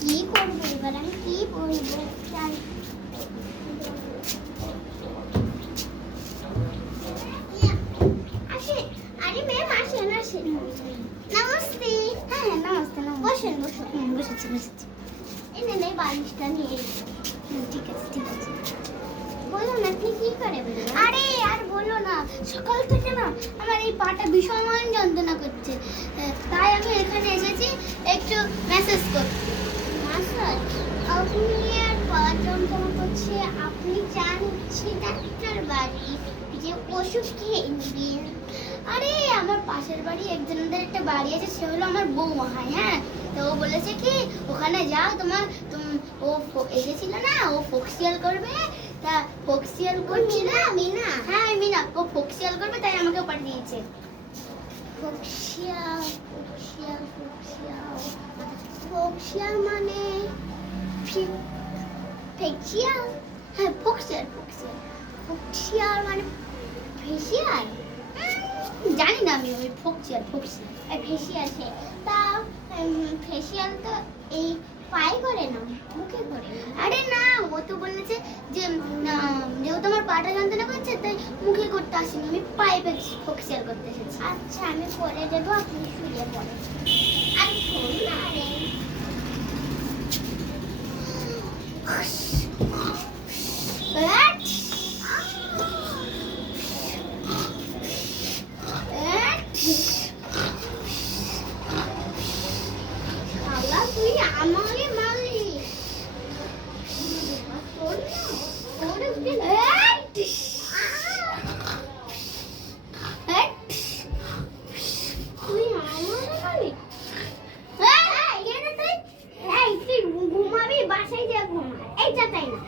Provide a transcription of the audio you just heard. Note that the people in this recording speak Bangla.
কি করবো এবার, আমি কি বলবো? আসেন, আরে ম্যাম আসেন আসেন। নমস্তে। হ্যাঁ নমস্তে, বসেন বসুন। বসেছি বসেছি। এই নেন এই বালিশটা নিয়ে। ঠিক আছে ঠিক আছে। বলুন আপনি কি করে বলুন। আরে আর বলো না, সকাল থেকে না আমার এই পাটা ভীষণ যন্ত্রণা করছে, তাই আমি এখানে এসেছি একটু ম্যাসেজ করতে। ম্যাসাজ? আপনি আর পা যন্ত্রণা করছে, আপনি চান হচ্ছে ডাক্তার বাড়ি যে ওষুধ খেয়ে নিবেন। আরে আমার পাশের বাড়ি একজনদের একটা বাড়ি আছে, সে হলো আমার বৌমা হয়। হ্যাঁ, তো ও বলেছে কি ওখানে যাও, ও এসেছিল না, ও ফোকসিয়াল করবে। তা ফোকসিয়াল করছি না আমি না। হ্যাঁ আমি না, ও ফোকসিয়াল করবে তাই আমাকে পাঠিয়েছে। ফোকসিয়াল ফোকসিয়াল ফোকসিয়াল ফোকসিয়াল মানে ফেসিয়াল? হ্যাঁ ফোকসিয়াল ফোকসিয়াল ফোকসিয়াল মানে ফেসিয়াল। জানি না আমি, ওই ফোকসিয়াল ফোকসিয়াল ফেসিয়াল আছে। তা ফেসিয়াল তো এই পায়ে করে না, মুখে করে। আরে না, ও তো বলেছে যে যেহেতু আমার পাটা যন্ত্রণা করছে তাই মুখে করতে আসিনি, আমি পায়ে ফোকসিয়াল করতে এসেছি। আচ্ছা আমি করে দেবো, আপনি শুয়ে পড়েন। আর শোন না রে, তুই আমাকে মারলিস। তুই ঘুমাবি, বাসায় যা ঘুমা, এই যা তাই না।